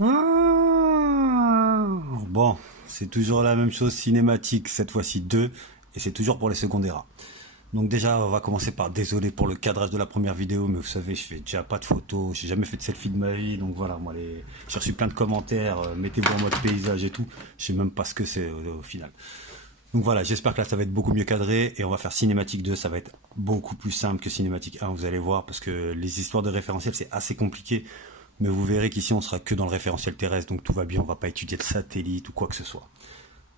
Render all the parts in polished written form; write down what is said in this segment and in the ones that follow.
Ah, bon, c'est toujours la même chose, cinématique, cette fois-ci 2, et c'est toujours pour les secondaires. Donc déjà, on va commencer par désolé pour le cadrage de la première vidéo, mais vous savez, je fais déjà pas de photos, j'ai jamais fait de selfie de ma vie, donc voilà, moi j'ai reçu plein de commentaires, mettez-vous en mode paysage et tout, je sais même pas ce que c'est au final. Donc voilà, j'espère que là ça va être beaucoup mieux cadré, et on va faire cinématique 2, ça va être beaucoup plus simple que cinématique 1, vous allez voir, parce que les histoires de référentiel c'est assez compliqué, mais vous verrez qu'ici on sera que dans le référentiel terrestre, donc tout va bien, on va pas étudier le satellite ou quoi que ce soit.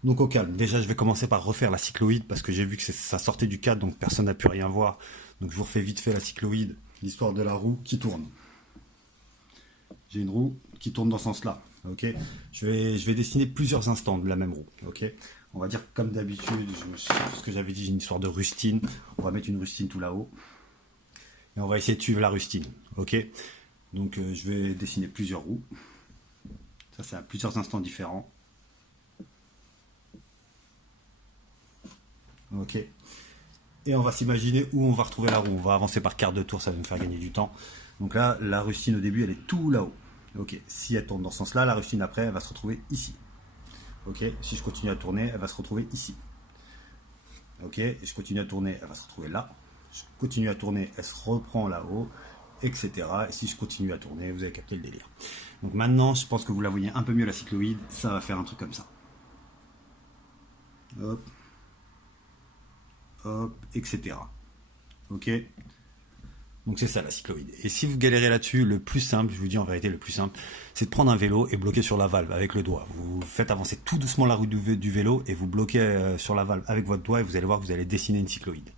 Donc au calme. Déjà, je vais commencer par refaire la cycloïde parce que j'ai vu que ça sortait du cadre, donc personne n'a pu rien voir. Donc je vous refais vite fait la cycloïde, l'histoire de la roue qui tourne. J'ai une roue qui tourne dans ce sens-là. Ok. Je vais dessiner plusieurs instants de la même roue. Ok. On va dire comme d'habitude, ce que j'avais dit, j'ai une histoire de rustine. On va mettre une rustine tout là-haut et on va essayer de suivre la rustine. Ok. Donc je vais dessiner plusieurs roues. Ça, c'est à plusieurs instants différents. Ok. Et on va s'imaginer où on va retrouver la roue. On va avancer par quart de tour, ça va nous faire gagner du temps. Donc là, la rustine au début, elle est tout là-haut. Ok. Si elle tourne dans ce sens-là, la rustine après, elle va se retrouver ici. Ok. Si je continue à tourner, elle va se retrouver ici. Ok. Et je continue à tourner, elle va se retrouver là. Je continue à tourner, elle se reprend là-haut, etc. Et si je continue à tourner, vous avez capté le délire. Donc maintenant, je pense que vous la voyez un peu mieux la cycloïde. Ça va faire un truc comme ça. Hop. Hop, etc. Ok. Donc c'est ça la cycloïde. Et si vous galérez là-dessus, le plus simple, je vous dis en vérité le plus simple, c'est de prendre un vélo et bloquer sur la valve avec le doigt. Vous faites avancer tout doucement la roue du vélo et vous bloquez sur la valve avec votre doigt et vous allez voir que vous allez dessiner une cycloïde.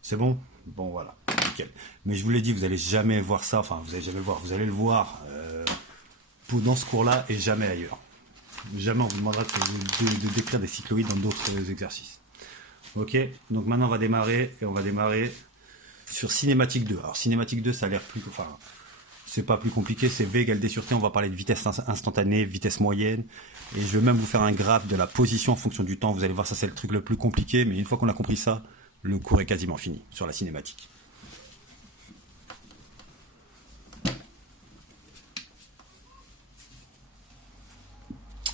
C'est bon? Bon voilà, nickel. Mais je vous l'ai dit, vous allez jamais voir ça, enfin vous allez jamais le voir, vous allez le voir dans ce cours-là et jamais ailleurs. Jamais on vous demandera de décrire des cycloïdes dans d'autres exercices. Ok, donc maintenant on va démarrer et on va démarrer sur cinématique 2. Alors cinématique 2 ça a l'air plus, enfin c'est pas plus compliqué, c'est V égale D sur T, on va parler de vitesse instantanée, vitesse moyenne, et je vais même vous faire un graphe de la position en fonction du temps, vous allez voir ça c'est le truc le plus compliqué, mais une fois qu'on a compris ça, le cours est quasiment fini sur la cinématique.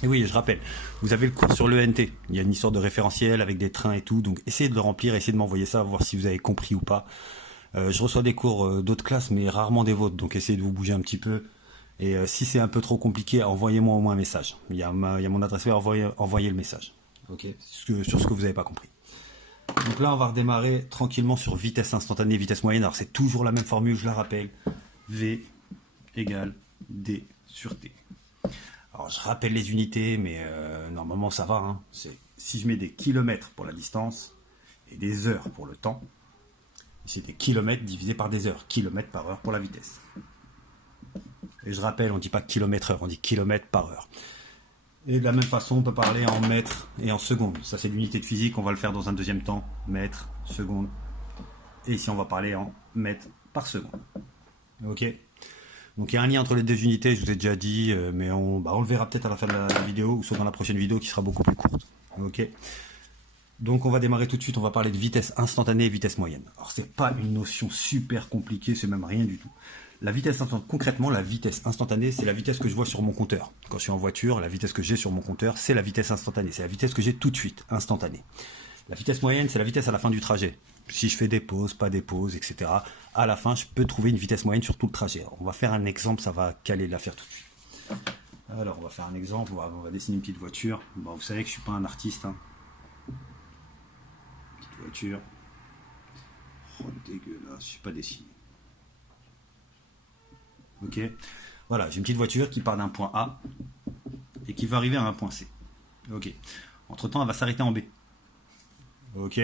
Et oui, je rappelle, vous avez le cours sur l'ENT, il y a une histoire de référentiel avec des trains et tout, donc essayez de le remplir, essayez de m'envoyer ça, voir si vous avez compris ou pas. Je reçois des cours d'autres classes, mais rarement des vôtres, donc essayez de vous bouger un petit peu. Et si c'est un peu trop compliqué, envoyez-moi au moins un message. Il y a mon adresse mail, envoyez le message. Ok. Sur ce que vous n'avez pas compris. Donc là, on va redémarrer tranquillement sur vitesse instantanée, vitesse moyenne. Alors c'est toujours la même formule, je la rappelle. V égale D sur T. Alors je rappelle les unités, mais normalement ça va. Hein. Si je mets des kilomètres pour la distance et des heures pour le temps, c'est des kilomètres divisé par des heures. Kilomètres par heure pour la vitesse. Et je rappelle, on ne dit pas kilomètre heure, on dit kilomètres par heure. Et de la même façon, on peut parler en mètres et en secondes. Ça, c'est l'unité de physique, on va le faire dans un deuxième temps. Mètres, secondes. Et ici, on va parler en mètres par seconde. Ok. Donc, il y a un lien entre les deux unités, je vous ai déjà dit, mais on le verra peut-être à la fin de la vidéo, ou soit dans la prochaine vidéo qui sera beaucoup plus courte. Ok. Donc, on va démarrer tout de suite, on va parler de vitesse instantanée et vitesse moyenne. Alors, c'est pas une notion super compliquée, c'est même rien du tout. La vitesse instantanée, concrètement, la vitesse instantanée, c'est la vitesse que je vois sur mon compteur. Quand je suis en voiture, la vitesse que j'ai sur mon compteur, c'est la vitesse instantanée. C'est la vitesse que j'ai tout de suite, instantanée. La vitesse moyenne, c'est la vitesse à la fin du trajet. Si je fais des pauses, pas des pauses, etc. À la fin, je peux trouver une vitesse moyenne sur tout le trajet. Alors, on va faire un exemple, ça va caler l'affaire tout de suite. Alors, on va faire un exemple, on va dessiner une petite voiture. Bon, vous savez que je suis pas un artiste. Hein. Petite voiture. Oh, dégueulasse, je suis pas dessiné. Ok. Voilà, j'ai une petite voiture qui part d'un point A et qui va arriver à un point C. Ok. Entre temps, elle va s'arrêter en B. Ok.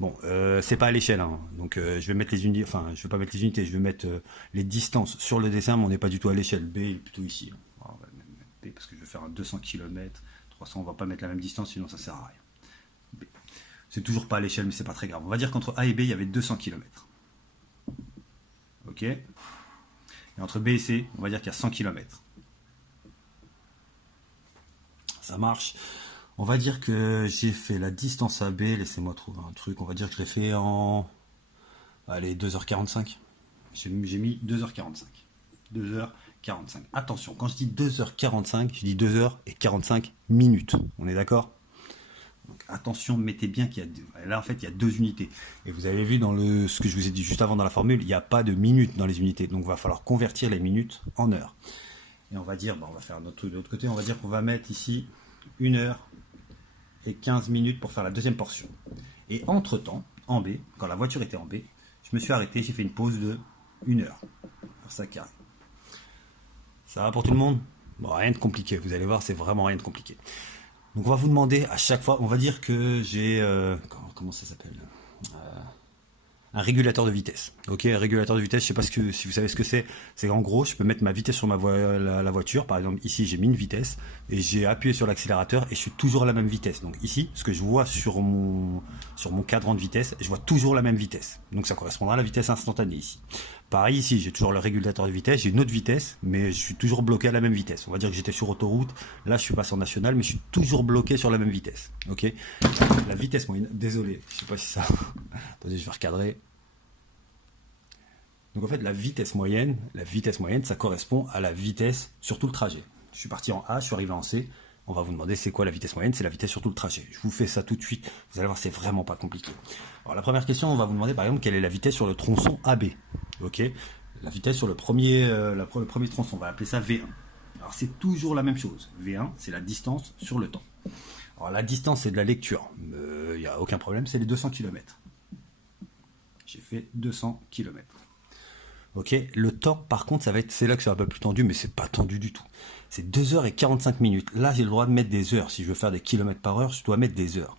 Bon, c'est pas à l'échelle, hein. Donc je vais mettre les unités. Enfin, je vais pas mettre les unités. Je vais mettre les distances sur le dessin, mais on n'est pas du tout à l'échelle. B est plutôt ici. Alors, on va mettre B parce que je vais faire un 200 km. 300, on va pas mettre la même distance, sinon ça sert à rien. B. C'est toujours pas à l'échelle, mais c'est pas très grave. On va dire qu'entre A et B, il y avait 200 km. Ok. Et entre B et C, on va dire qu'il y a 100 km. Ça marche. On va dire que j'ai fait la distance à B. Laissez-moi trouver un truc. On va dire que je l'ai fait en... Allez, 2h45. J'ai mis 2h45. 2h 2h45. Attention, quand je dis 2h45, je dis 2h45 minutes. On est d'accord? Donc attention, mettez bien qu'il y a deux. Là en fait il y a deux unités. Et vous avez vu dans ce que je vous ai dit juste avant dans la formule, il n'y a pas de minutes dans les unités. Donc il va falloir convertir les minutes en heures. Et on va dire, on va faire notre truc de l'autre côté, on va dire qu'on va mettre ici 1h15 pour faire la deuxième portion. Et entre temps, en B, quand la voiture était en B, je me suis arrêté, j'ai fait une pause de 1 heure. Alors ça carré. Ça va pour tout le monde? Bon, rien de compliqué, vous allez voir, c'est vraiment rien de compliqué. Donc on va vous demander à chaque fois, on va dire que j'ai, comment ça s'appelle, un régulateur de vitesse. Ok, un régulateur de vitesse, je sais pas si vous savez ce que c'est. C'est qu'en gros, je peux mettre ma vitesse sur la voiture. Par exemple, ici, j'ai mis une vitesse et j'ai appuyé sur l'accélérateur et je suis toujours à la même vitesse. Donc ici, ce que je vois sur mon cadran de vitesse, je vois toujours la même vitesse. Donc ça correspondra à la vitesse instantanée ici. Pareil ici, j'ai toujours le régulateur de vitesse, j'ai une autre vitesse, mais je suis toujours bloqué à la même vitesse. On va dire que j'étais sur autoroute, là je suis passé en national, mais je suis toujours bloqué sur la même vitesse. Ok. La vitesse moyenne, désolé, je sais pas si ça... Attendez, je vais recadrer. Donc en fait, la vitesse moyenne, ça correspond à la vitesse sur tout le trajet. Je suis parti en A, je suis arrivé en C. On va vous demander c'est quoi la vitesse moyenne, c'est la vitesse sur tout le trajet. Je vous fais ça tout de suite, vous allez voir, c'est vraiment pas compliqué. Alors la première question, on va vous demander par exemple quelle est la vitesse sur le tronçon AB. Ok, la vitesse sur le premier tronçon, on va appeler ça V1. Alors c'est toujours la même chose. V1, c'est la distance sur le temps. Alors la distance, c'est de la lecture. Il n'y a aucun problème, c'est les 200 km. J'ai fait 200 km. Ok, le temps, par contre, c'est là que c'est un peu plus tendu, mais c'est pas tendu du tout. C'est 2h45. Là, j'ai le droit de mettre des heures. Si je veux faire des kilomètres par heure, je dois mettre des heures.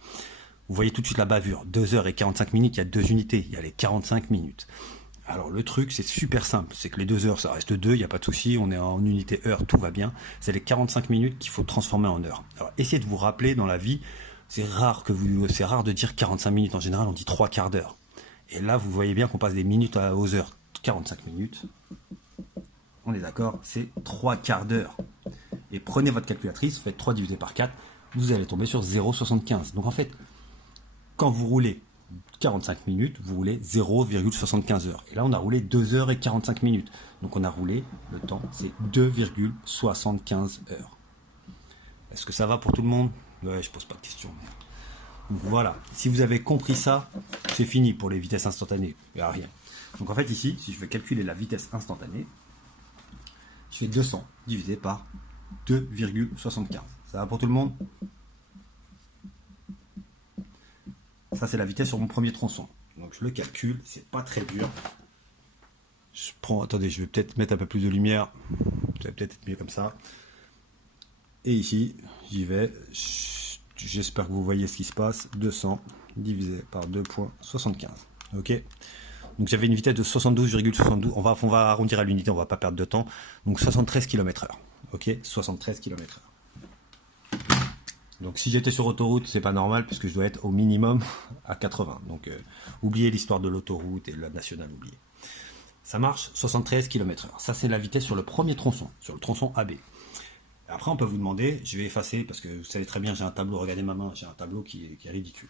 Vous voyez tout de suite la bavure. 2h45, il y a deux unités. Il y a les 45 minutes. Alors, le truc, c'est super simple. C'est que les 2 heures, ça reste 2, il n'y a pas de souci. On est en unité heure, tout va bien. C'est les 45 minutes qu'il faut transformer en heures. Alors, essayez de vous rappeler dans la vie, c'est rare de dire 45 minutes. En général, on dit 3 quarts d'heure. Et là, vous voyez bien qu'on passe des minutes aux heures. 45 minutes, on est d'accord, c'est 3 quarts d'heure. Et prenez votre calculatrice, faites 3 divisé par 4, vous allez tomber sur 0,75. Donc en fait, quand vous roulez 45 minutes, vous roulez 0,75 heures. Et là, on a roulé 2h45. Donc on a roulé, le temps, c'est 2,75 heures. Est-ce que ça va pour tout le monde? Ouais, je pose pas de questions. Donc voilà, si vous avez compris ça, c'est fini pour les vitesses instantanées. Il n'y a rien. Donc en fait ici, si je veux calculer la vitesse instantanée, je fais 200 divisé par 2,75. Ça va pour tout le monde? Ça c'est la vitesse sur mon premier tronçon. Donc je le calcule, c'est pas très dur. Attendez, je vais peut-être mettre un peu plus de lumière. Ça va peut-être être mieux comme ça. Et ici, j'y vais. J'espère que vous voyez ce qui se passe. 200 divisé par 2,75. Ok. Donc j'avais une vitesse de 72,72. On va arrondir à l'unité, on va pas perdre de temps. Donc 73 km/h. Ok, 73 km/h. Donc si j'étais sur autoroute, c'est pas normal puisque je dois être au minimum à 80. Donc oubliez l'histoire de l'autoroute et de la nationale, oubliez. Ça marche, 73 km/h. Ça c'est la vitesse sur le premier tronçon, sur le tronçon AB. Après, on peut vous demander, je vais effacer, parce que vous savez très bien, j'ai un tableau, regardez ma main, j'ai un tableau qui est ridicule.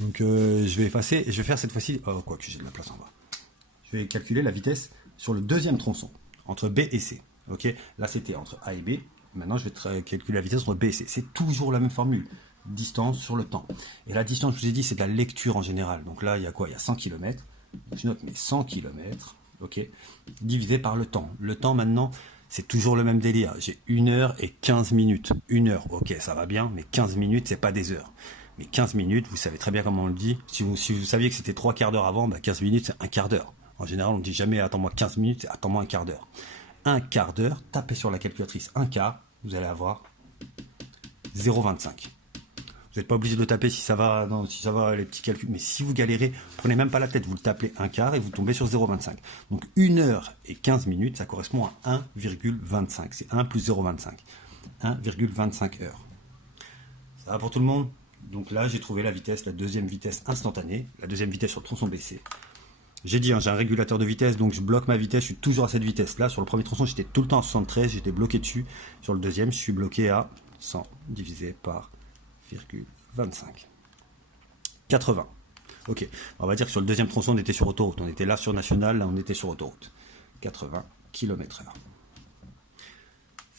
Donc, je vais effacer, et je vais faire cette fois-ci, quoi que j'ai de la place en bas. Je vais calculer la vitesse sur le deuxième tronçon, entre B et C. Ok, là, c'était entre A et B. Maintenant, je vais calculer la vitesse entre B et C. C'est toujours la même formule. Distance sur le temps. Et la distance, je vous ai dit, c'est de la lecture en général. Donc là, il y a quoi? Il y a 100 km. Je note mes 100 km, ok, divisé par le temps. Le temps, maintenant... c'est toujours le même délire. J'ai 1h15. 1 heure, ok, ça va bien, mais 15 minutes, c'est pas des heures. Mais 15 minutes, vous savez très bien comment on le dit. Si vous saviez que c'était 3 quarts d'heure avant, 15 minutes, c'est un quart d'heure. En général, on ne dit jamais attends-moi 15 minutes, c'est attends-moi un quart d'heure. Un quart d'heure, tapez sur la calculatrice un quart, vous allez avoir 0,25. Vous n'êtes pas obligé de le taper si ça va, les petits calculs. Mais si vous galérez, prenez même pas la tête, vous le tapez un quart et vous tombez sur 0,25. Donc 1h15, ça correspond à 1,25. C'est 1 plus 0,25. 1,25 heures. Ça va pour tout le monde? Donc là, j'ai trouvé la vitesse, la deuxième vitesse instantanée, la deuxième vitesse sur le tronçon BC. J'ai dit, j'ai un régulateur de vitesse, donc je bloque ma vitesse, je suis toujours à cette vitesse. Là, sur le premier tronçon, j'étais tout le temps à 73, j'étais bloqué dessus. Sur le deuxième, je suis bloqué à 100 divisé par 0,25. 80. Ok, on va dire que sur le deuxième tronçon, on était sur autoroute. On était là sur national, là on était sur autoroute. 80 km/h.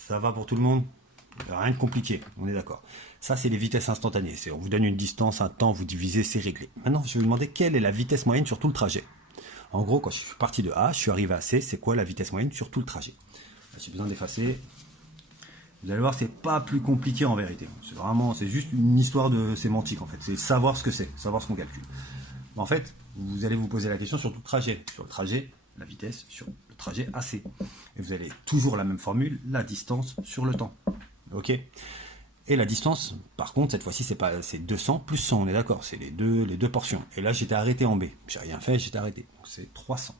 Ça va pour tout le monde? Rien de compliqué, on est d'accord. Ça, c'est les vitesses instantanées. On vous donne une distance, un temps, vous divisez, c'est réglé. Maintenant, je vais vous demander quelle est la vitesse moyenne sur tout le trajet. En gros, quand je suis parti de A, je suis arrivé à C, c'est quoi la vitesse moyenne sur tout le trajet? J'ai besoin d'effacer. Vous allez voir, c'est pas plus compliqué en vérité. C'est juste une histoire de sémantique en fait. C'est savoir ce que c'est, savoir ce qu'on calcule. En fait, vous allez vous poser la question sur tout le trajet. Sur le trajet, la vitesse sur le trajet AC. Et vous allez toujours la même formule, la distance sur le temps. Ok? Et la distance, par contre, cette fois-ci, c'est 200 plus 100, on est d'accord, c'est les deux portions. Et là, j'étais arrêté en B. J'ai rien fait, j'étais arrêté. Donc c'est 300.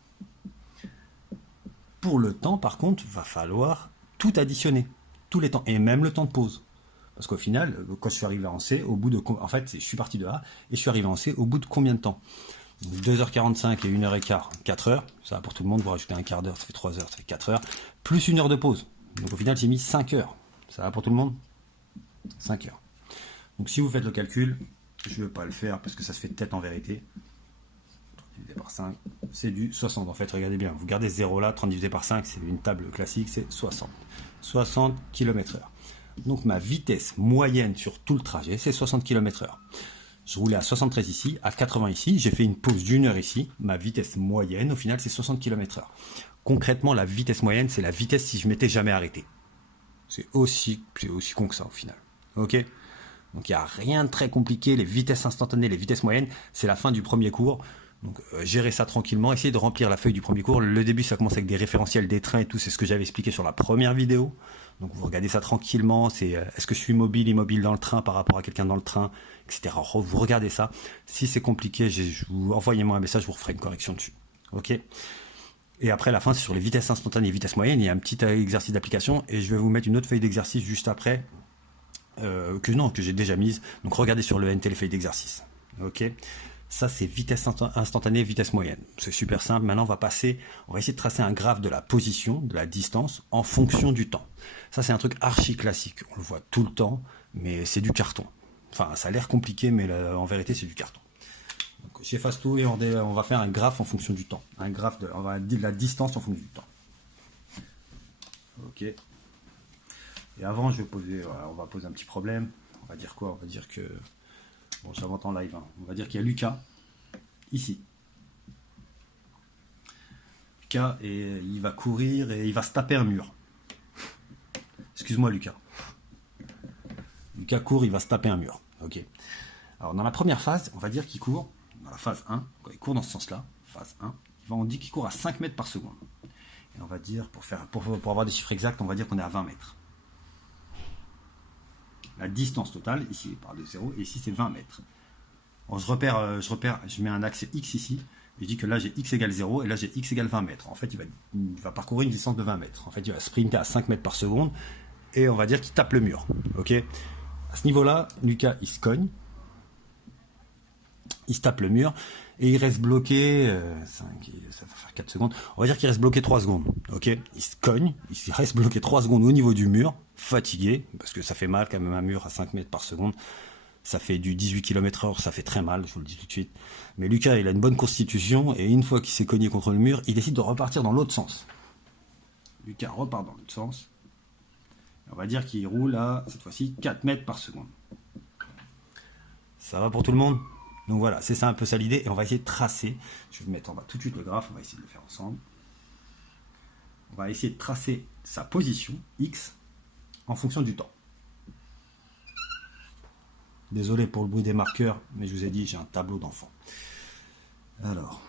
Pour le temps, par contre, va falloir tout additionner, tous les temps, et même le temps de pause. Parce qu'au final, quand je suis arrivé en C, en fait, je suis parti de A, et je suis arrivé en C au bout de combien de temps? 2h45 et 1h15, 4 heures. Ça va pour tout le monde, vous rajoutez un quart d'heure, ça fait 3 heures, ça fait 4 heures. Plus 1 heure de pause. Donc au final, j'ai mis 5 heures. Ça va pour tout le monde? 5 heures. Donc si vous faites le calcul, je ne vais pas le faire parce que ça se fait de tête en vérité. 30 divisé par 5, c'est du 60. En fait, regardez bien, vous gardez ce 0 là, 30 divisé par 5, c'est une table classique, c'est 60. 60 km/h. Donc ma vitesse moyenne sur tout le trajet, c'est 60 km/h. Je roulais à 73 ici, à 80 ici, j'ai fait une pause d'1 heure ici. Ma vitesse moyenne, au final, c'est 60 km/h. Concrètement, la vitesse moyenne, c'est la vitesse si je m'étais jamais arrêté. C'est aussi con que ça, au final. Ok? Donc, il n'y a rien de très compliqué. Les vitesses instantanées, les vitesses moyennes, c'est la fin du premier cours. Donc, gérez ça tranquillement. Essayez de remplir la feuille du premier cours. Le début, ça commence avec des référentiels des trains et tout. C'est ce que j'avais expliqué sur la première vidéo. Donc, vous regardez ça tranquillement. C'est est-ce que je suis immobile dans le train par rapport à quelqu'un dans le train, etc. Vous regardez ça. Si c'est compliqué, envoyez-moi un message, je vous referai une correction dessus. Ok? Et après, la fin, c'est sur les vitesses instantanées et vitesses moyennes. Il y a un petit exercice d'application. Et je vais vous mettre une autre feuille d'exercice juste après. Que j'ai déjà mise. Donc regardez sur le NT les feuilles d'exercice. Ok, ça c'est vitesse instantanée, vitesse moyenne. C'est super simple. Maintenant on va essayer de tracer un graphe de la position, de la distance en fonction du temps. Ça c'est un truc archi classique. On le voit tout le temps, mais c'est du carton. Enfin, ça a l'air compliqué, mais en vérité c'est du carton. Donc j'efface tout et on va faire un graphe en fonction du temps. Un graphe de la distance en fonction du temps. Ok. Et avant, on va poser un petit problème. On va dire quoi? On va dire que... Bon, j'invente en live. Hein. On va dire qu'il y a Lucas, ici. Lucas, et il va courir et il va se taper un mur. Excuse-moi, Lucas. Lucas court, il va se taper un mur. Ok. Alors, dans la première phase, on va dire qu'il court, dans la phase 1, quand il court dans ce sens-là, phase 1, on dit qu'il court à 5 mètres par seconde. Et on va dire, pour avoir des chiffres exacts, on va dire qu'on est à 20 mètres. La distance totale, ici, il part de 0, et ici, c'est 20 mètres. Alors, je mets un axe X ici, et je dis que là, j'ai X égale 0, et là, j'ai X égale 20 mètres. En fait, il va parcourir une distance de 20 mètres. En fait, il va sprinter à 5 mètres par seconde, et on va dire qu'il tape le mur. Ok? À ce niveau-là, Lucas, il se cogne, il se tape le mur, et il reste bloqué, 5, ça va faire 4 secondes, on va dire qu'il reste bloqué 3 secondes, ok? Il se cogne, il reste bloqué 3 secondes au niveau du mur, fatigué, parce que ça fait mal quand même un mur à 5 mètres par seconde, ça fait du 18 km/h, ça fait très mal, je vous le dis tout de suite. Mais Lucas, il a une bonne constitution, et une fois qu'il s'est cogné contre le mur, il décide de repartir dans l'autre sens. Lucas repart dans l'autre sens, on va dire qu'il roule à, cette fois-ci, 4 mètres par seconde. Ça va pour tout le monde? Donc voilà, c'est ça un peu ça l'idée, et on va essayer de tracer. Je vais mettre en bas tout de suite le graphe, on va essayer de le faire ensemble. On va essayer de tracer sa position, X, en fonction du temps. Désolé pour le bruit des marqueurs, mais je vous ai dit, j'ai un tableau d'enfant. Alors,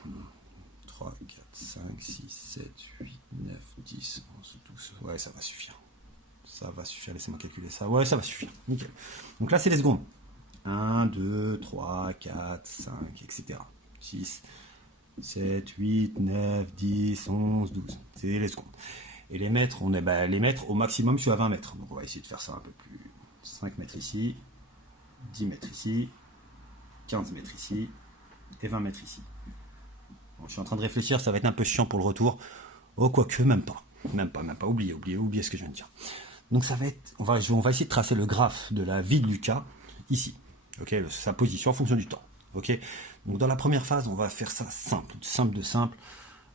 3, 4, 5, 6, 7, 8, 9, 10, 11, 12. Ouais, ça va suffire. Ça va suffire, laissez-moi calculer ça. Ouais, ça va suffire, nickel. Donc là, c'est les secondes. 1, 2, 3, 4, 5, etc. 6, 7, 8, 9, 10, 11, 12. C'est les secondes. Et les mètres, les mètres, au maximum, je suis à 20 mètres. Donc on va essayer de faire ça un peu plus. 5 mètres ici, 10 mètres ici, 15 mètres ici, et 20 mètres ici. Bon, je suis en train de réfléchir, ça va être un peu chiant pour le retour. Oh, quoique, même pas. Même pas. Oubliez ce que je viens de dire. Donc ça va être, on va essayer de tracer le graphe de la vie de Lucas, ici. Ok, sa position en fonction du temps. Ok, donc dans la première phase, on va faire ça simple.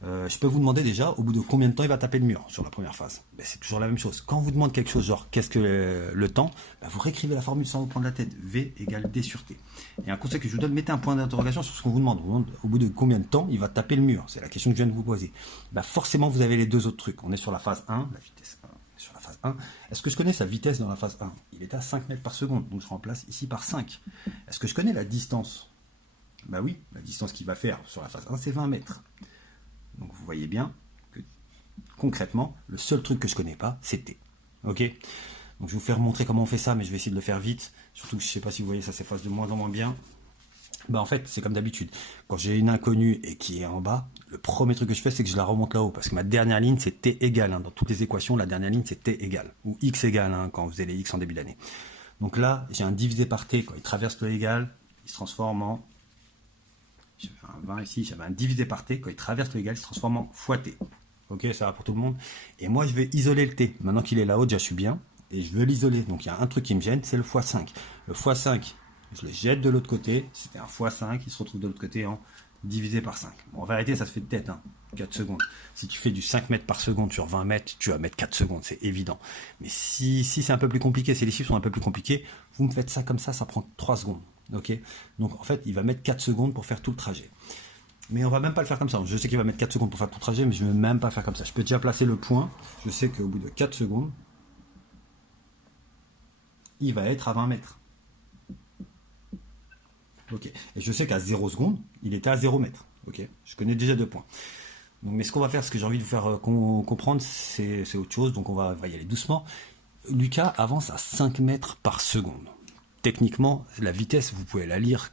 Je peux vous demander déjà au bout de combien de temps il va taper le mur sur la première phase. Ben, c'est toujours la même chose. Quand on vous demande quelque chose genre qu'est-ce que le temps, ben, vous réécrivez la formule sans vous prendre la tête. V égale D sur T. Et un conseil que je vous donne, mettez un point d'interrogation sur ce qu'on vous demande. Au bout de combien de temps il va taper le mur. C'est la question que je viens de vous poser. Ben, forcément, vous avez les deux autres trucs. On est sur la phase 1, la vitesse 1. Sur la phase 1. Est-ce que je connais sa vitesse dans la phase 1? Il est à 5 mètres par seconde. Donc je remplace ici par 5. Est-ce que je connais la distance? Ben oui, la distance qu'il va faire sur la phase 1, c'est 20 mètres. Donc vous voyez bien que concrètement, le seul truc que je connais pas, c'est T. Ok? Donc je vais vous faire montrer comment on fait ça, mais je vais essayer de le faire vite. Surtout que je ne sais pas si vous voyez, ça s'efface de moins en moins bien. Bah en fait, c'est comme d'habitude. Quand j'ai une inconnue et qui est en bas, le premier truc que je fais, c'est que je la remonte là-haut. Parce que ma dernière ligne, c'est T égale. Hein. Dans toutes les équations, la dernière ligne, c'est T égale. Ou X égale, hein, quand vous avez les X en début d'année. Donc là, j'ai un divisé par T. Quand il traverse le égal, il se transforme en... J'avais un 20 ici, j'avais un divisé par T. Quand il traverse le égal, il se transforme en fois T. Ok, ça va pour tout le monde. Et moi, je vais isoler le T. Maintenant qu'il est là-haut, déjà, je suis bien. Et je veux l'isoler. Donc, il y a un truc qui me gêne, c'est le x5. Le x5, je le jette de l'autre côté. C'était un x5, il se retrouve de l'autre côté en divisé par 5. Bon, en vérité, ça se fait de tête, hein, 4 secondes. Si tu fais du 5 mètres par seconde sur 20 mètres, tu vas mettre 4 secondes, c'est évident. Mais si c'est un peu plus compliqué, si les chiffres sont un peu plus compliqués, vous me faites ça comme ça prend 3 secondes. Ok, donc en fait, il va mettre 4 secondes pour faire tout le trajet. Mais on va même pas le faire comme ça. Je sais qu'il va mettre 4 secondes pour faire tout le trajet, mais je ne vais même pas faire comme ça. Je peux déjà placer le point. Je sais qu'au bout de 4 secondes, il va être à 20 mètres. Ok. Et je sais qu'à 0 secondes, il était à 0 mètres. Ok. Je connais déjà 2 points. Donc, mais ce qu'on va faire, ce que j'ai envie de vous faire comprendre, c'est autre chose. Donc on va y aller doucement. Lucas avance à 5 mètres par seconde. Techniquement, la vitesse, vous pouvez la lire,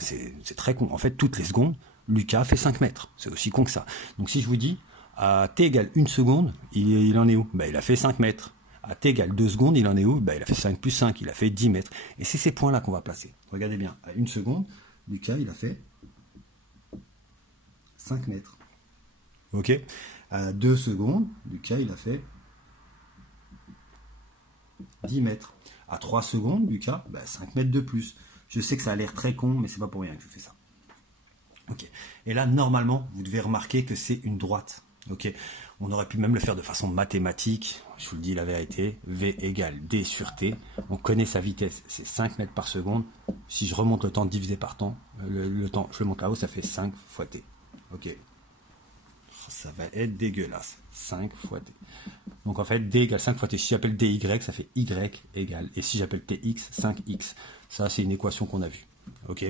c'est très con. En fait, toutes les secondes, Lucas fait 5 mètres. C'est aussi con que ça. Donc si je vous dis, à t égale 1 seconde, il en est où? Il a fait 5 mètres. À t égale 2 secondes, il en est où? Il a fait 5 plus 5, il a fait 10 mètres. Et c'est ces points-là qu'on va placer. Regardez bien, à 1 seconde, Lucas, il a fait 5 mètres. Ok. À 2 secondes, Lucas, il a fait 10 mètres. À 3 secondes, Lucas, 5 mètres de plus. Je sais que ça a l'air très con, mais c'est pas pour rien que je fais ça. Ok. Et là, normalement, vous devez remarquer que c'est une droite. Ok. On aurait pu même le faire de façon mathématique. Je vous le dis la vérité. V égale D sur T. On connaît sa vitesse, c'est 5 mètres par seconde. Si je remonte le temps divisé par temps, le temps, je le monte là-haut, ça fait 5 fois T. Ok. Ça va être dégueulasse. 5 fois T. Donc en fait, D égale 5 fois T. Si j'appelle DY, ça fait Y égale. Et si j'appelle TX, 5X. Ça, c'est une équation qu'on a vue. Ok.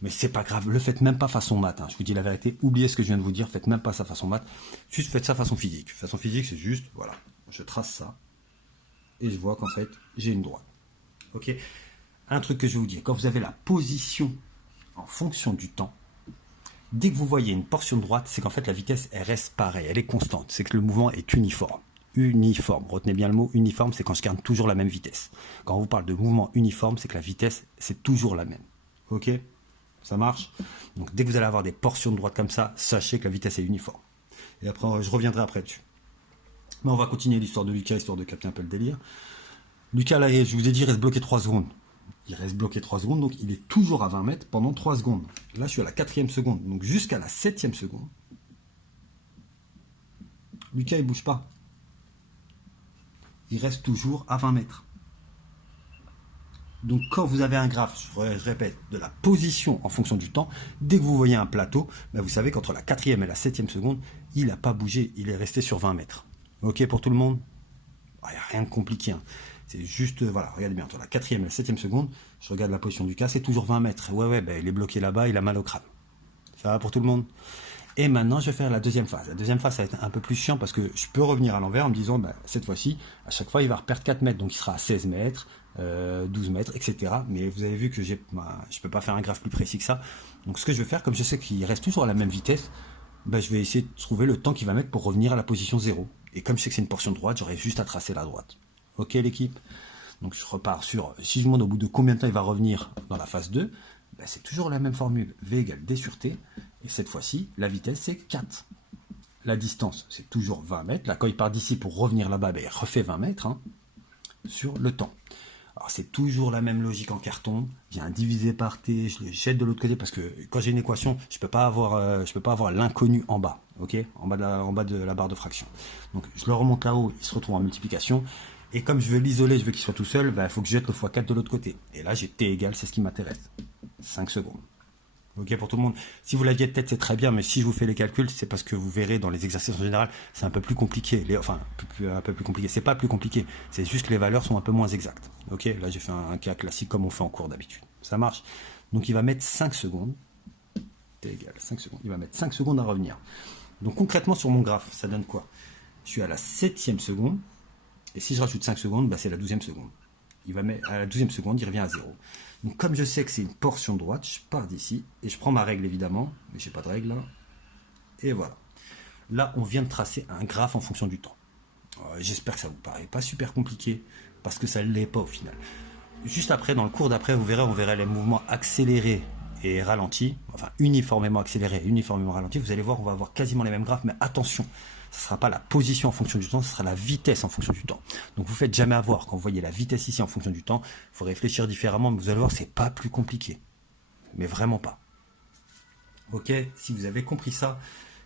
Mais c'est pas grave. Le faites même pas façon maths. Hein. Je vous dis la vérité. Oubliez ce que je viens de vous dire. Faites même pas ça façon maths. Juste faites ça façon physique. Façon physique, c'est juste, voilà. Je trace ça. Et je vois qu'en fait, j'ai une droite. Ok. Un truc que je vais vous dire. Quand vous avez la position en fonction du temps, dès que vous voyez une portion de droite, c'est qu'en fait la vitesse elle reste pareille, elle est constante. C'est que le mouvement est uniforme. Uniforme. Retenez bien le mot uniforme, c'est quand je garde toujours la même vitesse. Quand on vous parle de mouvement uniforme, c'est que la vitesse c'est toujours la même. Ok? Ça marche? Donc dès que vous allez avoir des portions de droite comme ça, sachez que la vitesse est uniforme. Et après, je reviendrai après dessus. Mais on va continuer l'histoire de Lucas, histoire de capter un peu le délire. Lucas, là, je vous ai dit, il reste bloqué 3 secondes. Il reste bloqué 3 secondes, donc il est toujours à 20 mètres pendant 3 secondes. Là, je suis à la 4e seconde, donc jusqu'à la 7e seconde. Lucas, il ne bouge pas. Il reste toujours à 20 mètres. Donc quand vous avez un graphe, je répète, de la position en fonction du temps, dès que vous voyez un plateau, vous savez qu'entre la 4e et la 7e seconde, il n'a pas bougé, il est resté sur 20 mètres. Ok pour tout le monde? Il n'y a rien de compliqué. Hein. C'est juste, voilà, regardez bien, entre la 4e et la 7e seconde, je regarde la position du cas, c'est toujours 20 mètres. Ouais, il est bloqué là-bas, il a mal au crâne. Ça va pour tout le monde? Et maintenant, je vais faire la deuxième phase. La deuxième phase, ça va être un peu plus chiant parce que je peux revenir à l'envers en me disant, cette fois-ci, à chaque fois, il va reperdre 4 mètres. Donc, il sera à 16 mètres, 12 mètres, etc. Mais vous avez vu que je peux pas faire un graphe plus précis que ça. Donc, ce que je vais faire, comme je sais qu'il reste toujours à la même vitesse, je vais essayer de trouver le temps qu'il va mettre pour revenir à la position 0. Et comme je sais que c'est une portion de droite, j'aurai juste à tracer la droite. Ok, l'équipe? Donc, je repars sur, si je demande au bout de combien de temps il va revenir dans la phase 2, c'est toujours la même formule. V égale D sur T. Et cette fois-ci, la vitesse, c'est 4. La distance, c'est toujours 20 mètres. Là, quand il part d'ici pour revenir là-bas, il refait 20 mètres sur le temps. Alors c'est toujours la même logique en carton. J'ai un divisé par t, je le jette de l'autre côté parce que quand j'ai une équation, je peux pas avoir l'inconnu en bas, ok, en bas de la barre de fraction. Donc je le remonte là-haut, il se retrouve en multiplication. Et comme je veux l'isoler, je veux qu'il soit tout seul, il faut que je jette le x4 de l'autre côté. Et là j'ai t égale, c'est ce qui m'intéresse. 5 secondes. Ok pour tout le monde. Si vous l'aviez de tête, c'est très bien, mais si je vous fais les calculs, c'est parce que vous verrez dans les exercices en général, c'est un peu plus compliqué. Un peu plus compliqué. C'est pas plus compliqué, c'est juste que les valeurs sont un peu moins exactes. Ok, là j'ai fait un cas classique comme on fait en cours d'habitude. Ça marche. Donc il va mettre 5 secondes. T égale 5 secondes. Il va mettre 5 secondes à revenir. Donc concrètement sur mon graphe, ça donne quoi? Je suis à la 7e seconde, et si je rajoute 5 secondes, c'est la 12e seconde. Il va mettre à la 12e seconde, il revient à 0. Donc comme je sais que c'est une portion droite, je pars d'ici et je prends ma règle évidemment, mais j'ai pas de règle là. Et voilà. Là, on vient de tracer un graphe en fonction du temps. J'espère que ça vous paraît pas super compliqué parce que ça ne l'est pas au final. Juste après, dans le cours d'après, vous verrez, on verra les mouvements accélérés et ralentis, enfin uniformément accélérés et uniformément ralentis. Vous allez voir, on va avoir quasiment les mêmes graphes, mais attention. Ce ne sera pas la position en fonction du temps, ce sera la vitesse en fonction du temps. Donc vous ne faites jamais avoir. Quand vous voyez la vitesse ici en fonction du temps, il faut réfléchir différemment, mais vous allez voir, c'est pas plus compliqué. Mais vraiment pas. Ok, si vous avez compris ça,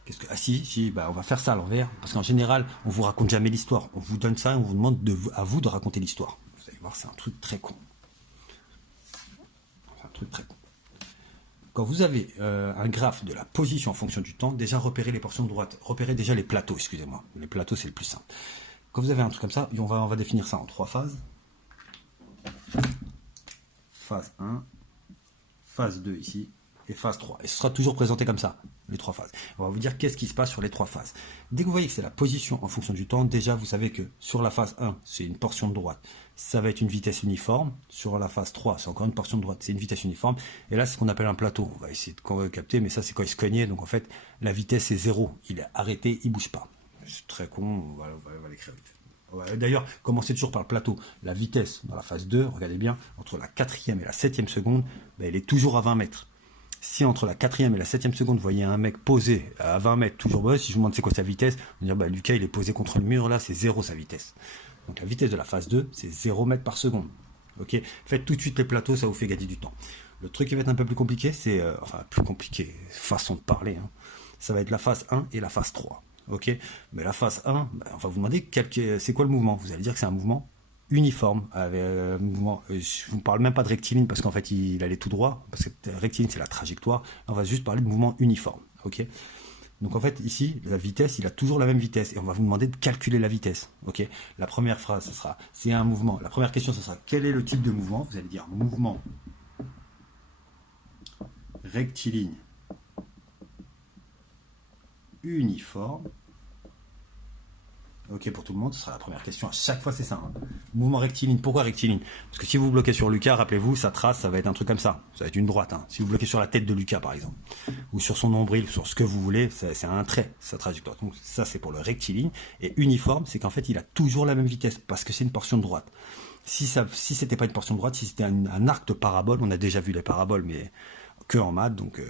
qu'est-ce que. Ah si, on va faire ça à l'envers. Parce qu'en général, on vous raconte jamais l'histoire. On vous donne ça et on vous demande à vous de raconter l'histoire. Vous allez voir, c'est un truc très con. C'est un truc très con. Quand vous avez un graphe de la position en fonction du temps, déjà repérez les portions de droite, repérez déjà les plateaux, excusez-moi. Les plateaux, c'est le plus simple. Quand vous avez un truc comme ça, on va définir ça en 3 phases. Phase 1, phase 2 ici, et phase 3. Et ce sera toujours présenté comme ça, les 3 phases. On va vous dire qu'est-ce qui se passe sur les 3 phases. Dès que vous voyez que c'est la position en fonction du temps, déjà vous savez que sur la phase 1, c'est une portion de droite. Ça va être une vitesse uniforme. Sur la phase 3, c'est encore une portion de droite, c'est une vitesse uniforme. Et là, c'est ce qu'on appelle un plateau. On va essayer de capter, mais ça, c'est quand il se cognait. Donc en fait, la vitesse est 0. Il est arrêté, il bouge pas. C'est très con, on va l'écrire vite. D'ailleurs, commencez toujours par le plateau. La vitesse dans la phase 2, regardez bien, entre la 4e et la 7e seconde, elle est toujours à 20 mètres. Si entre la 4e et la 7e seconde, vous voyez un mec posé à 20 mètres, toujours bon, si je vous demande c'est quoi sa vitesse, vous allez dire, Lucas, il est posé contre le mur, là, c'est 0 sa vitesse. Donc la vitesse de la phase 2, c'est 0 mètres par seconde. Ok, faites tout de suite les plateaux, ça vous fait gagner du temps. Le truc qui va être un peu plus compliqué, c'est... plus compliqué, façon de parler, hein, ça va être la phase 1 et la phase 3. Ok, mais la phase 1, on va vous demander c'est quoi le mouvement. Vous allez dire que c'est un mouvement uniforme. Mouvement, je ne vous parle même pas de rectiligne parce qu'en fait il allait tout droit, parce que rectiligne c'est la trajectoire. On va juste parler de mouvement uniforme. Ok. Donc en fait ici la vitesse, il a toujours la même vitesse et on va vous demander de calculer la vitesse. Ok. La première phrase, ce sera c'est un mouvement. La première question, ce sera quel est le type de mouvement. Vous allez dire mouvement rectiligne uniforme. Ok pour tout le monde, ce sera la première question. À chaque fois c'est ça. Hein. Mouvement rectiligne. Pourquoi rectiligne? Parce que si vous bloquez sur Lucas, rappelez-vous, sa trace, ça va être un truc comme ça. Ça va être une droite. Hein. Si vous bloquez sur la tête de Lucas par exemple, ou sur son nombril, sur ce que vous voulez, c'est un trait, sa trajectoire. Donc ça c'est pour le rectiligne. Et uniforme, c'est qu'en fait il a toujours la même vitesse parce que c'est une portion de droite. Si c'était pas une portion de droite, si c'était un arc de parabole, on a déjà vu les paraboles, mais que en maths, donc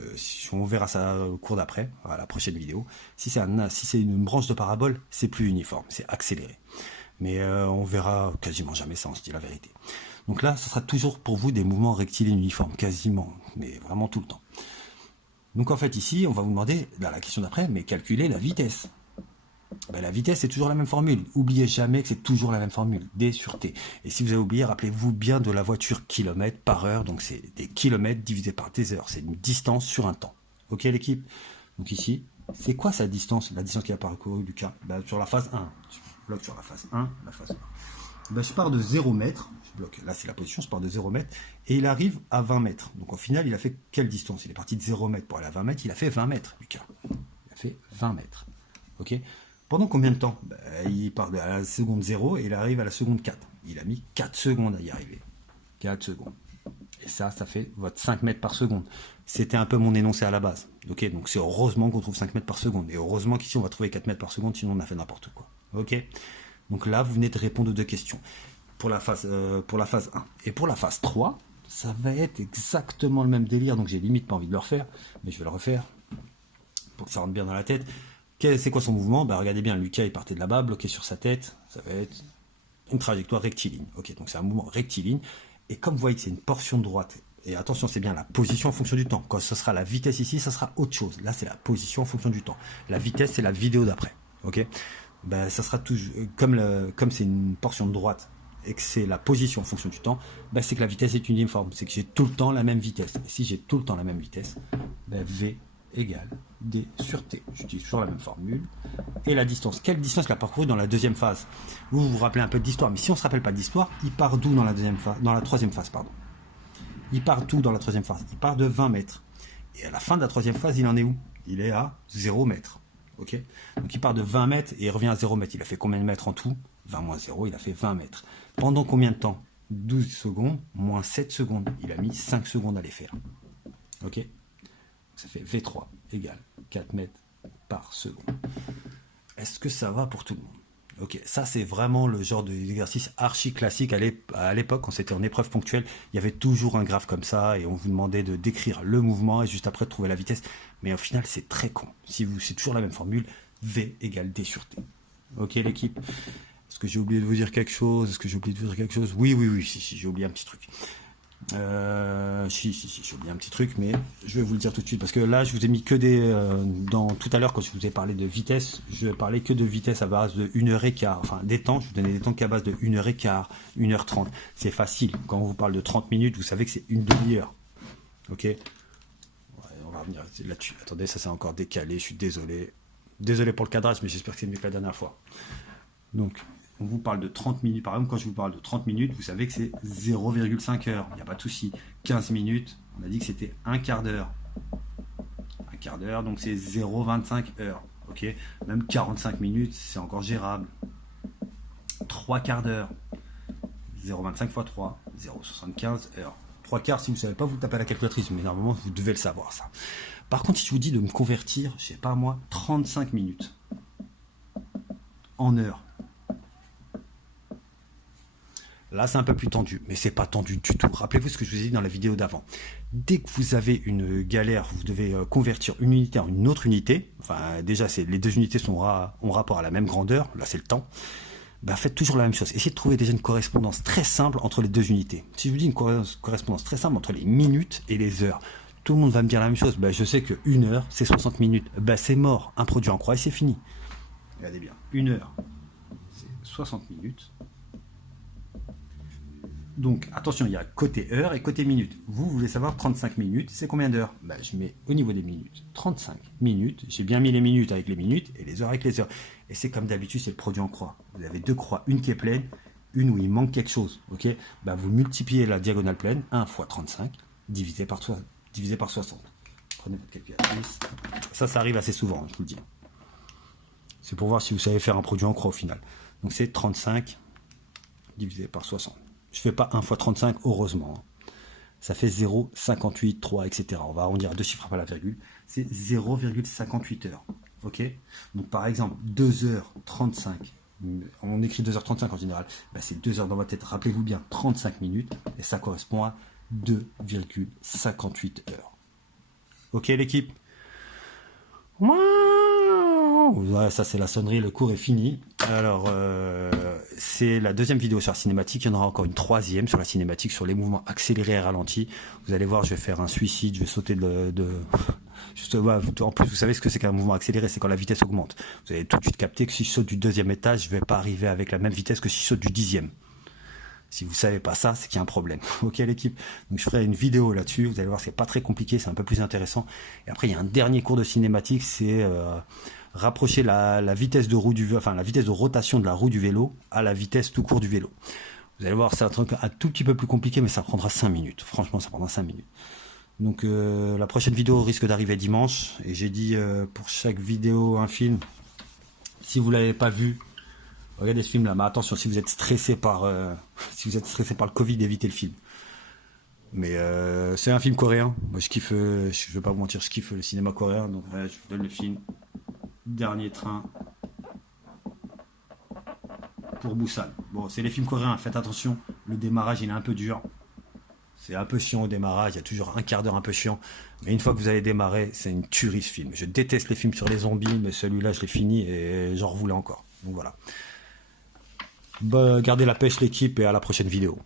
on verra ça au cours d'après, à la prochaine vidéo. Si c'est une branche de parabole, c'est plus uniforme, c'est accéléré. Mais on verra quasiment jamais ça, on se dit la vérité. Donc là, ça sera toujours pour vous des mouvements rectilignes uniformes, quasiment, mais vraiment tout le temps. Donc en fait ici, on va vous demander, dans la question d'après, mais calculer la vitesse. La vitesse, c'est toujours la même formule. Oubliez jamais que c'est toujours la même formule, D sur T. Et si vous avez oublié, rappelez-vous bien de la voiture kilomètre par heure. Donc c'est des kilomètres divisé par des heures. C'est une distance sur un temps. Ok l'équipe? Donc ici, c'est quoi sa distance? La distance qu'il a parcouru Lucas sur la phase 1. Je bloque sur la phase 1, la phase 1. Je pars de 0 mètres. Je bloque. Là c'est la position, je pars de 0 mètres. Et il arrive à 20 mètres. Donc au final, il a fait quelle distance? Il est parti de 0 mètres pour aller à 20 mètres. Il a fait 20 mètres, Lucas. Il a fait 20 mètres. Ok? Pendant combien de temps? Il part à la seconde 0 et il arrive à la seconde 4. Il a mis 4 secondes à y arriver. 4 secondes. Et ça fait votre 5 mètres par seconde. C'était un peu mon énoncé à la base. Ok, donc c'est heureusement qu'on trouve 5 mètres par seconde. Et heureusement qu'ici on va trouver 4 mètres par seconde, sinon on a fait n'importe quoi. Ok. Donc là, vous venez de répondre aux 2 questions. Pour la phase 1. Et pour la phase 3, ça va être exactement le même délire. Donc j'ai limite pas envie de le refaire. Mais je vais le refaire. Pour que ça rentre bien dans la tête. C'est quoi son mouvement? Regardez bien, Lucas il partait de là-bas, bloqué sur sa tête, ça va être une trajectoire rectiligne. Ok, donc c'est un mouvement rectiligne. Et comme vous voyez que c'est une portion de droite, et attention, c'est bien la position en fonction du temps. Quand ce sera la vitesse ici, ça sera autre chose. Là, c'est la position en fonction du temps. La vitesse, c'est la vidéo d'après. Ok, ben, ça sera toujours comme c'est une portion de droite et que c'est la position en fonction du temps, ben, c'est que la vitesse est uniforme. C'est que j'ai tout le temps la même vitesse. Et si j'ai tout le temps la même vitesse, ben, V égale D sur T. J'utilise toujours la même formule. Et la distance. Quelle distance il a parcouru dans la deuxième phase? Vous vous rappelez un peu d'histoire, mais si on ne se rappelle pas d'histoire, il part d'où dans la deuxième phase, dans la troisième phase, pardon. Il part d'où dans la troisième phase? Il part de 20 mètres. Et à la fin de la troisième phase, il en est où? Il est à 0 mètres. Ok, donc il part de 20 mètres et il revient à 0 mètres. Il a fait combien de mètres en tout? 20 moins 0, il a fait 20 mètres. Pendant combien de temps? 12 secondes moins 7 secondes. Il a mis 5 secondes à les faire. Ok, ça fait V3 égale 4 mètres par seconde. Est-ce que ça va pour tout le monde? Ok, ça c'est vraiment le genre d'exercice archi classique à l'époque, quand c'était en épreuve ponctuelle, il y avait toujours un graphe comme ça et on vous demandait de décrire le mouvement et juste après de trouver la vitesse. Mais au final, c'est très con. C'est toujours la même formule, V égale D sur T. Ok l'équipe? Est-ce que j'ai oublié de vous dire quelque chose? Oui, si, j'ai oublié un petit truc. Si, j'ai oublié un petit truc, mais je vais vous le dire tout de suite parce que là, je vous ai mis que tout à l'heure, quand je vous ai parlé de vitesse, je parlais que de vitesse à base de 1h15, enfin des temps, je vous donnais des temps qu'à base de 1h15, 1h30. C'est facile. Quand on vous parle de 30 minutes, vous savez que c'est une demi-heure. Ok? Ouais, on va revenir là-dessus. Attendez, ça c'est encore décalé, je suis désolé. Désolé pour le cadrage, mais j'espère que c'est mieux que la dernière fois. Donc, on vous parle de 30 minutes. Par exemple, quand je vous parle de 30 minutes, vous savez que c'est 0,5 heures. Il n'y a pas de souci. 15 minutes, on a dit que c'était un quart d'heure. Un quart d'heure, donc c'est 0,25 heures. Ok, même 45 minutes, c'est encore gérable. 3 quarts d'heure. 0,25 fois 3, 0,75 heures. 3 quarts, si vous ne savez pas, vous tapez à la calculatrice. Mais normalement, vous devez le savoir, ça. Par contre, si je vous dis de me convertir, je sais pas moi, 35 minutes en heure. Là, c'est un peu plus tendu, mais c'est pas tendu du tout. Rappelez-vous ce que je vous ai dit dans la vidéo d'avant. Dès que vous avez une galère, vous devez convertir une unité en une autre unité. Enfin, déjà, les deux unités ont rapport à la même grandeur. Là, c'est le temps. Bah, faites toujours la même chose. Essayez de trouver déjà une correspondance très simple entre les deux unités. Si je vous dis une correspondance très simple entre les minutes et les heures, tout le monde va me dire la même chose. Bah, je sais que 1 heure, c'est 60 minutes. Bah, c'est mort. Un produit en croix et c'est fini. Regardez bien. 1 heure, c'est 60 minutes. Donc, attention, il y a côté heure et côté minute. Vous voulez savoir 35 minutes, c'est combien d'heures? Bah, je mets au niveau des minutes 35 minutes. J'ai bien mis les minutes avec les minutes et les heures avec les heures. Et c'est comme d'habitude, c'est le produit en croix. Vous avez deux croix, une qui est pleine, une où il manque quelque chose. Ok, bah, vous multipliez la diagonale pleine, 1 fois 35, divisé par 60. Prenez votre calculatrice. Ça arrive assez souvent, je vous le dis. C'est pour voir si vous savez faire un produit en croix au final. Donc, c'est 35 divisé par 60. Je ne fais pas 1 fois 35, heureusement. Ça fait 0,58, 3, etc. On va arrondir à deux chiffres après la virgule. C'est 0,58 heures. Ok? Donc, par exemple, 2h35. On écrit 2h35 en général. Ben, c'est 2 heures dans votre tête. Rappelez-vous bien, 35 minutes. Et ça correspond à 2,58 heures. Ok, l'équipe? Ouais, ça c'est la sonnerie, le cours est fini. Alors, c'est la deuxième vidéo sur la cinématique. Il y en aura encore une troisième sur la cinématique, sur les mouvements accélérés et ralentis. Vous allez voir, je vais faire un suicide, je vais sauter en plus, vous savez ce que c'est qu'un mouvement accéléré, c'est quand la vitesse augmente. Vous allez tout de suite capter que si je saute du 2e étage, je vais pas arriver avec la même vitesse que si je saute du 10e. Si vous savez pas ça, c'est qu'il y a un problème. Ok l'équipe? Donc je ferai une vidéo là-dessus. Vous allez voir, c'est pas très compliqué, c'est un peu plus intéressant. Et après, il y a un dernier cours de cinématique, c'est rapprocher la vitesse de roue la vitesse de rotation de la roue du vélo à la vitesse tout court du vélo. Vous allez voir, c'est un truc un tout petit peu plus compliqué, mais ça prendra 5 minutes. Franchement, ça prendra 5 minutes. Donc la prochaine vidéo risque d'arriver dimanche. Et j'ai dit pour chaque vidéo un film. Si vous l'avez pas vu, regardez ce film là, mais attention, si vous êtes stressé par le Covid, évitez le film. Mais c'est un film coréen. Moi je kiffe, je vais pas vous mentir, je kiffe le cinéma coréen. Donc je vous donne le film Dernier train pour Busan. Bon, c'est les films coréens, faites attention, le démarrage il est un peu dur. C'est un peu chiant au démarrage, il y a toujours un quart d'heure un peu chiant. Mais une fois que vous avez démarré, c'est une tuerie ce film. Je déteste les films sur les zombies, mais celui-là je l'ai fini et j'en revoulais encore. Donc voilà. Bah, gardez la pêche l'équipe et à la prochaine vidéo.